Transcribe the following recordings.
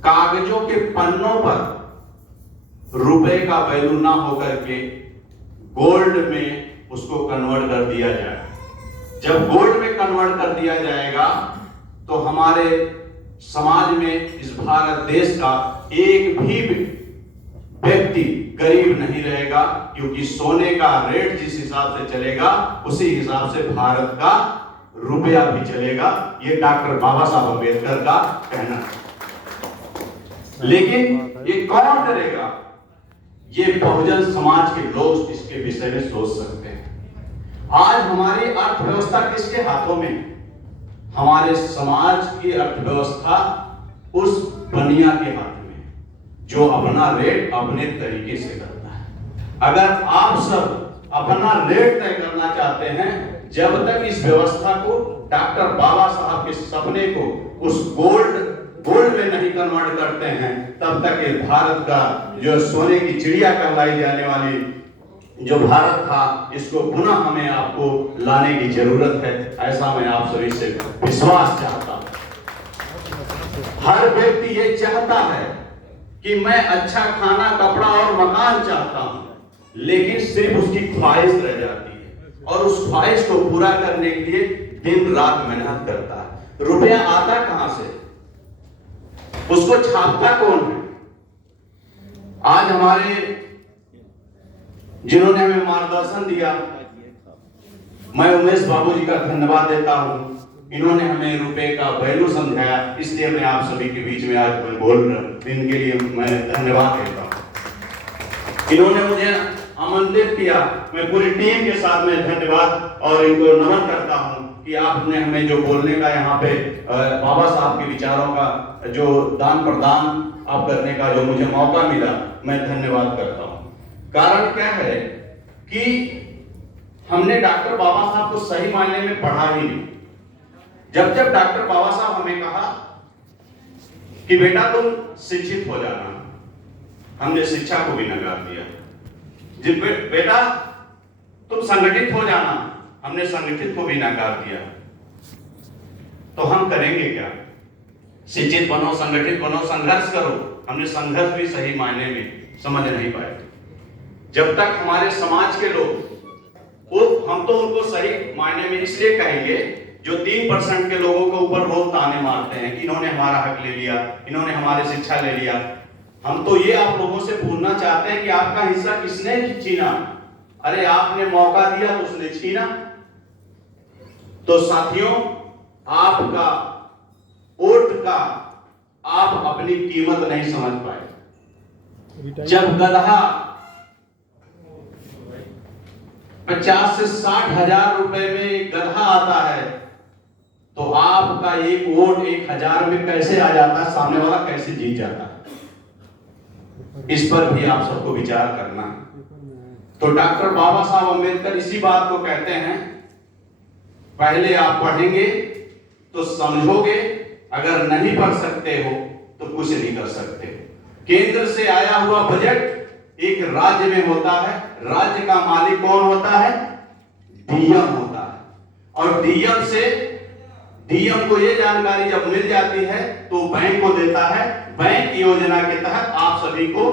कागजों के पन्नों पर रुपए का वैल्यू ना होकर के गोल्ड में उसको कन्वर्ट कर दिया जाए। जब गोल्ड में कन्वर्ट कर दिया जाएगा तो हमारे समाज में, इस भारत देश का एक भी व्यक्ति गरीब नहीं रहेगा, क्योंकि सोने का रेट जिस हिसाब से चलेगा उसी हिसाब से भारत का रुपया भी चलेगा। ये डॉक्टर बाबा साहब अम्बेडकर का कहना है। लेकिन ये कौन करेगा? ये बहुजन समाज के लोग इसके विषय में सोच सकते हैं। आज हमारी अर्थव्यवस्था किसके हाथों में? हमारे समाज की अर्थव्यवस्था उस बनिया के हाथ में, जो अपना रेट अपने तरीके से करता है। अगर आप सब अपना रेट तय करना चाहते हैं, जब तक इस व्यवस्था को, डॉक्टर बाबा साहब के सपने को उस गोल्ड में नहीं कन्वर्ट करते हैं, तब तक ये भारत का जो सोने की चिड़िया कहलाई जाने वाली जो भारत था, इसको पुनः हमें आपको लाने की जरूरत है। ऐसा मैं आप सभी से विश्वास चाहता हूं। हर व्यक्ति ये चाहता है कि मैं अच्छा खाना, कपड़ा और मकान चाहता हूं, लेकिन सिर्फ उसकी ख्वाहिश रह जाती है, और उस ख्वाहिश को पूरा करने के लिए दिन रात मेहनत करता है। रुपया आता कहां से? उसको छापता कौन है? आज हमारे जिन्होंने हमें मार्गदर्शन दिया, मैं उमेश बाबू जी का धन्यवाद देता हूं। इन्होंने हमें रुपए का वैल्यू समझाया, इसलिए मैं आप सभी के बीच में आज मैं बोल रहा हूं। इनके लिए मैं धन्यवाद देता हूं। इन्होंने मुझे आमंत्रित किया, मैं पूरी टीम के साथ में धन्यवाद और इनको नमन करता हूं कि आपने हमें जो बोलने का, यहाँ पे बाबा साहब के विचारों का जो दान प्रदान आप करने का जो मुझे मौका मिला, मैं धन्यवाद करता हूं। कारण क्या है कि हमने डॉक्टर बाबा साहब को सही मायने में पढ़ा ही नहीं। जब डॉक्टर बाबा साहब हमें कहा कि बेटा तुम शिक्षित हो जाना, हमने शिक्षा को भी नकार दिया। जिन बेटा तुम संगठित हो जाना, हमने संगठित को भी नकार दिया। तो हम करेंगे क्या? शिक्षित बनो, संगठित बनो, संघर्ष करो। हमने संघर्ष भी सही मायने में समझ नहीं पाए। जब तक हमारे समाज के लोग, हम तो उनको सही मायने में इसलिए कहेंगे जो 3% के लोगों के ऊपर रोज ताने मारते हैं कि इन्होंने हमारा हक ले लिया, इन्होंने हमारी शिक्षा ले लिया। हम तो ये आप लोगों से पूछना चाहते हैं कि आपका हिस्सा किसने छीना? अरे आपने मौका दिया तो उसने छीना। तो साथियों, आपका वोट का आप अपनी कीमत नहीं समझ पाए। जब गधा 50 से 60 हजार रुपए में एक गधा आता है, तो आपका एक वोट 1000 में कैसे आ जाता है? सामने वाला कैसे जीत जाता है? इस पर भी आप सबको विचार करना है। तो डॉक्टर बाबा साहब अम्बेडकर इसी बात को कहते हैं, पहले आप पढ़ेंगे तो समझोगे, अगर नहीं पढ़ सकते हो तो कुछ नहीं कर सकते। केंद्र से आया हुआ बजट एक राज्य में होता है। राज्य का मालिक कौन होता है? डीएम होता है। और डीएम को ये जानकारी जब मिल जाती है तो बैंक को देता है। बैंक योजना के तहत आप सभी को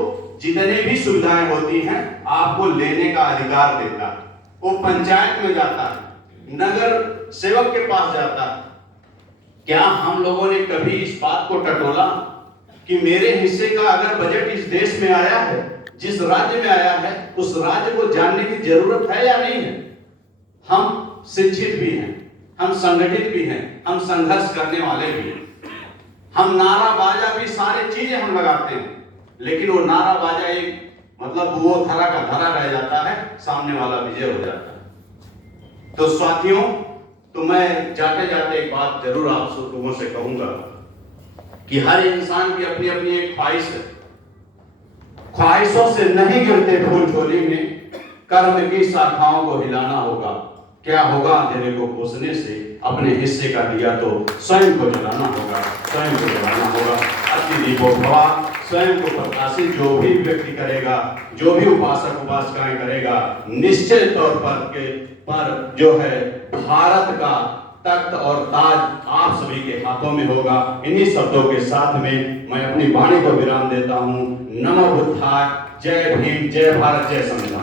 जितने भी सुविधाएं होती हैं आपको लेने का अधिकार देता है। वो पंचायत में जाता है, नगर सेवक के पास जाता है। क्या हम लोगों ने कभी इस बात को टटोला कि मेरे हिस्से का अगर बजट इस देश में आया है, जिस राज्य में आया है, उस राज्य को जानने की जरूरत है या नहीं है? हम शिक्षित भी हैं, हम संगठित भी हैं, हम संघर्ष करने वाले भी हैं, हम नाराबाजा भी, सारी चीजें हम लगाते हैं, लेकिन वो नाराबाजा एक मतलब वो धरा का धरा रह जाता है, सामने वाला विजय हो जाता है। तो साथियों, तो मैं जाते जाते एक बात जरूर आप सब लोगों से कहूंगा कि हर इंसान की अपनी अपनी एक ख्वाहिश है। ख्वाहिशों से नहीं गिरते फूल झोली में, कर्म की शाखाओं को हिलाना होगा। क्या होगा? अंधेरे को कोसने से अपने हिस्से का दिया तो स्वयं को जलाना होगा, स्वयं को जलाना होगा। अति दीपो भव, स्वयं को प्रकाशित जो भी व्यक्ति करेगा, जो भी उपासक उपासिकाएं करेगा, निश्चित तौर पर जो है भारत का तख्त और ताज आप सभी के हाथों में होगा। इन्हीं शब्दों के साथ में मैं अपनी वाणी को विराम देता हूँ। नमो बुद्धाय, जय भीम, जय भारत, जय संविधान।